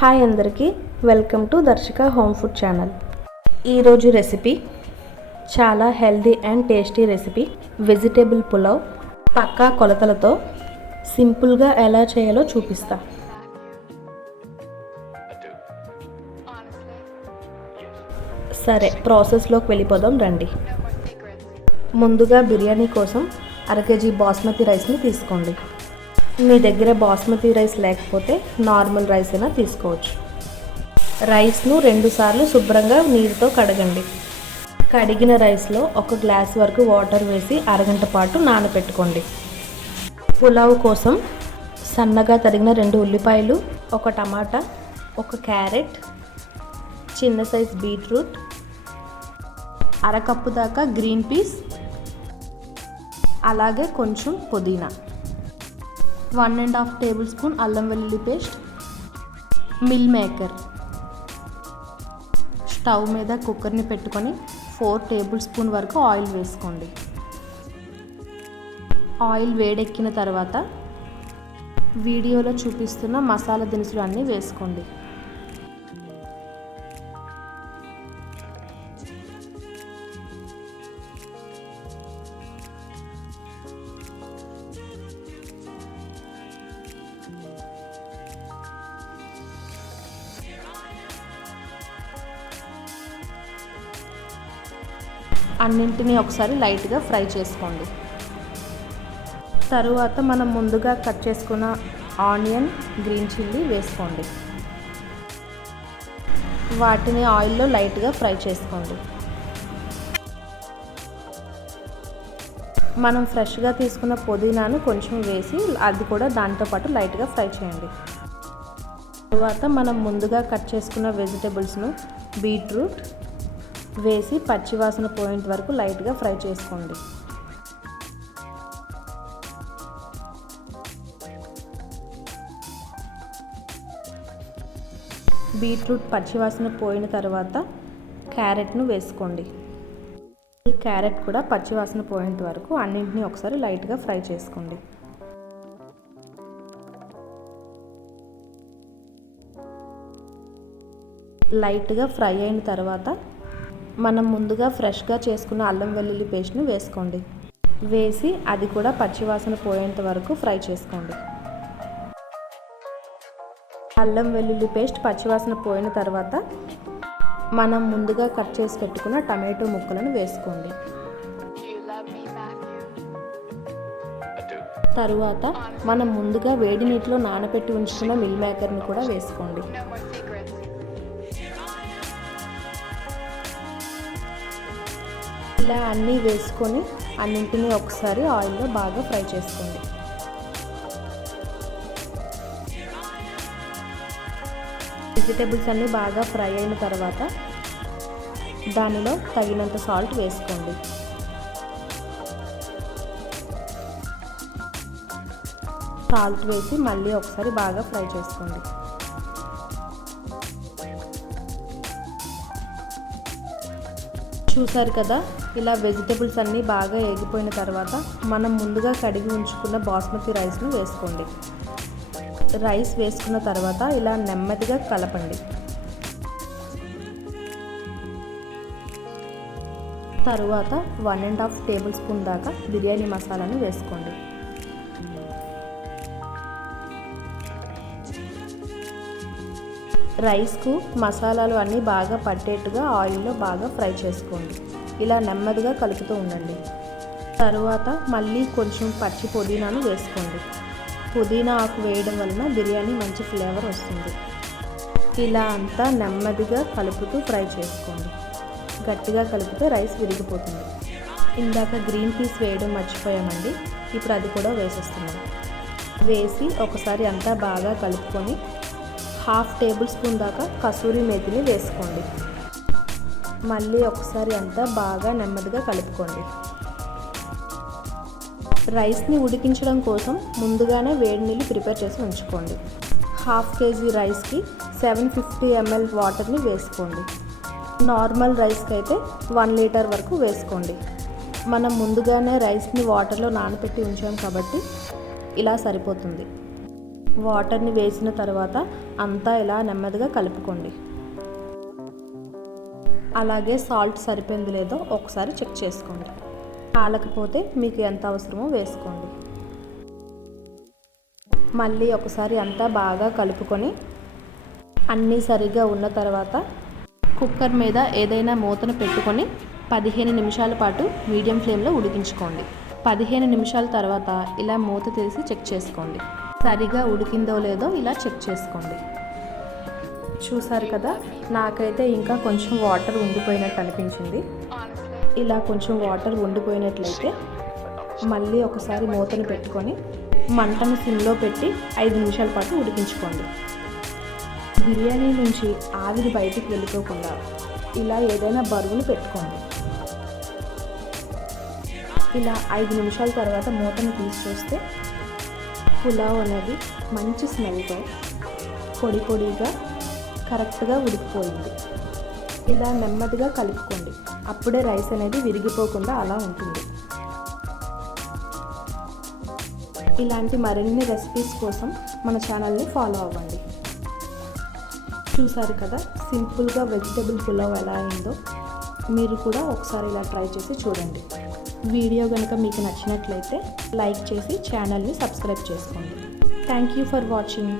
Hi అందరికీ, welcome to Darshika home food channel. ఈరోజు recipe చాలా healthy and tasty recipe vegetable pulao. పక్కా కొలతలతో సింపుల్గా ఎలా చేయాలో చూపిస్తా. సరే, ప్రాసెస్లోకి వెళ్ళిపోదాం రండి. ముందుగా బిర్యానీ కోసం 1/2 kg బాస్మతి రైస్ని తీసుకోండి. మీ దగ్గర బాస్మతి రైస్ లేకపోతే నార్మల్ రైస్ అయినా తీసుకోవచ్చు. రైస్ను 2 సార్లు శుభ్రంగా నీరుతో కడగండి. కడిగిన రైస్లో 1 గ్లాస్ వరకు వాటర్ వేసి అరగంట పాటు నానబెట్టుకోండి. పులావ్ కోసం సన్నగా తరిగిన 2 ఉల్లిపాయలు, 1 టమాటా, 1 క్యారెట్, చిన్న సైజ్ బీట్రూట్, 1/2 కప్పు దాకా గ్రీన్ పీస్, అలాగే కొంచెం పుదీనా, 1.5 టేబుల్ స్పూన్ అల్లం వెల్లుల్లి పేస్ట్, మిల్ మేకర్. స్టవ్ మీద కుక్కర్ని పెట్టుకొని 4 టేబుల్ స్పూన్ వరకు ఆయిల్ వేసుకోండి. ఆయిల్ వేడెక్కిన తర్వాత వీడియోలో చూపిస్తున్న మసాలా దినుసులు అన్నీ వేసుకోండి. అన్నింటినీ ఒకసారి లైట్గా ఫ్రై చేసుకోండి. తరువాత మనం ముందుగా కట్ చేసుకున్న ఆనియన్, గ్రీన్ చిల్లీ వేసుకోండి. వాటిని ఆయిల్లో లైట్గా ఫ్రై చేసుకోండి. మనం ఫ్రెష్గా తీసుకున్న పుదీనాను కొంచెం వేసి అది కూడా దాంతోపాటు లైట్గా ఫ్రై చేయండి. తరువాత మనం ముందుగా కట్ చేసుకున్న వెజిటబుల్స్ను, బీట్రూట్ వేసి పచ్చివాసన పోయేంత వరకు లైట్గా ఫ్రై చేసుకోండి. బీట్రూట్ పచ్చివాసన పోయిన తర్వాత క్యారెట్ను వేసుకోండి. ఈ క్యారెట్ కూడా పచ్చివాసన పోయేంత వరకు అన్నింటినీ ఒకసారి లైట్గా ఫ్రై చేసుకోండి. లైట్గా ఫ్రై అయిన తర్వాత మనం ముందుగా ఫ్రెష్గా చేసుకున్న అల్లం వెల్లుల్లి పేస్ట్ను వేసుకోండి. వేసి అది కూడా పచ్చివాసన పోయేంత వరకు ఫ్రై చేసుకోండి. అల్లం వెల్లుల్లి పేస్ట్ పచ్చివాసన పోయిన తర్వాత మనం ముందుగా కట్ చేసి పెట్టుకున్న టమాటో ముక్కలను వేసుకోండి. తరువాత మనం ముందుగా వేడి నీటిలో నానబెట్టి ఉంచుకున్న మిల్ మేకర్ని కూడా వేసుకోండి. ఇలా అన్నీ వేసుకొని అన్నింటినీ ఒకసారి ఆయిల్లో బాగా ఫ్రై చేసుకోండి. వెజిటేబుల్స్ అన్నీ బాగా ఫ్రై అయిన తర్వాత దానిలో తగినంత సాల్ట్ వేసుకోండి. సాల్ట్ వేసి మళ్ళీ ఒకసారి బాగా ఫ్రై చేసుకోండి. చూసారు కదా, ఇలా వెజిటేబుల్స్ అన్నీ బాగా వేగిపోయిన తర్వాత మనం ముందుగా కడిగి ఉంచుకున్న బాస్మతి రైస్ను వేసుకోండి. రైస్ వేసుకున్న తర్వాత ఇలా నెమ్మదిగా కలపండి. తరువాత 1.5 టేబుల్ స్పూన్ దాకా బిర్యానీ మసాలాను వేసుకోండి. రైస్కు మసాలాలు అన్నీ బాగా పట్టేట్టుగా ఆయిల్లో బాగా ఫ్రై చేసుకోండి. ఇలా నెమ్మదిగా కలుపుతూ ఉండండి. తరువాత మళ్ళీ కొంచెం పచ్చి పుదీనాను వేసుకోండి. పుదీనా ఆకు వేయడం వలన బిర్యానీ మంచి ఫ్లేవర్ వస్తుంది. ఇలా అంతా నెమ్మదిగా కలుపుతూ ఫ్రై చేసుకోండి. గట్టిగా కలిపితే రైస్ విరిగిపోతుంది. ఇందాక గ్రీన్ పీస్ వేయడం మర్చిపోయామండి, ఇప్పుడు అది కూడా వేసేస్తున్నాం. వేసి ఒకసారి అంతా బాగా కలుపుకొని 1/2 టేబుల్ స్పూన్ దాకా కసూరి మేతిని వేసుకోండి. మళ్ళీ ఒకసారి అంతా బాగా నెమ్మదిగా కలుపుకోండి. రైస్ని ఉడికించడం కోసం ముందుగానే వేడి నీళ్ళు ప్రిపేర్ చేసి ఉంచుకోండి. 1/2 kg రైస్కి 750 ml వాటర్ని వేసుకోండి. నార్మల్ రైస్కి అయితే 1 లీటర్ వరకు వేసుకోండి. మనం ముందుగానే రైస్ని వాటర్లో నానబెట్టి ఉంచాం కాబట్టి ఇలా సరిపోతుంది. వాటర్ని వేసిన తర్వాత అంతా ఇలా నెమ్మదిగా కలుపుకోండి. అలాగే సాల్ట్ సరిపోయింది లేదో ఒకసారి చెక్ చేసుకోండి. కాలకపోతే మీకు ఎంత అవసరమో వేసుకోండి. మళ్ళీ ఒకసారి అంతా బాగా కలుపుకొని అన్నీ సరిగ్గా ఉన్న తర్వాత కుక్కర్ మీద ఏదైనా మూతను పెట్టుకొని 15 నిమిషాల పాటు మీడియం ఫ్లేమ్లో ఉడికించుకోండి. 15 నిమిషాల తర్వాత ఇలా మూత తీసి చెక్ చేసుకోండి. సరిగా ఉడికిందో లేదో ఇలా చెక్ చేసుకోండి. చూసారు కదా, నాకైతే ఇంకా కొంచెం వాటర్ ఉండిపోయినట్టు అనిపించింది. ఇలా కొంచెం వాటర్ ఉండిపోయినట్లయితే మళ్ళీ ఒకసారి మూతను పెట్టుకొని మంటను సిమ్లో పెట్టి 5 నిమిషాల పాటు ఉడికించుకోండి. బిర్యానీ నుంచి ఆవిరి బయటికి వెళ్ళిపోకుండా ఇలా ఏదైనా బరువును పెట్టుకోండి. ఇలా 5 నిమిషాల తర్వాత మూతను తీసి చూస్తే పులావ్ అనేది మంచి స్మెల్తో పొడి పొడిగా కరెక్ట్గా ఉడికిపోయింది. ఇలా నెమ్మదిగా కలుపుకోండి. అప్పుడే రైస్ అనేది విరిగిపోకుండా అలా ఉంటుంది. ఇలాంటి మరిన్ని రెసిపీస్ కోసం మన ఛానల్ని ఫాలో అవ్వండి. చూసారు కదా, సింపుల్గా వెజిటబుల్ పులావ్ ఎలా అయిందో. మీరు కూడా ఒకసారి ఇలా ట్రై చేసి చూడండి. వీడియో కనుక మీకు నచ్చినట్లయితే లైక్ చేసి ఛానల్ని సబ్స్క్రైబ్ చేసుకోండి. Thank you for watching.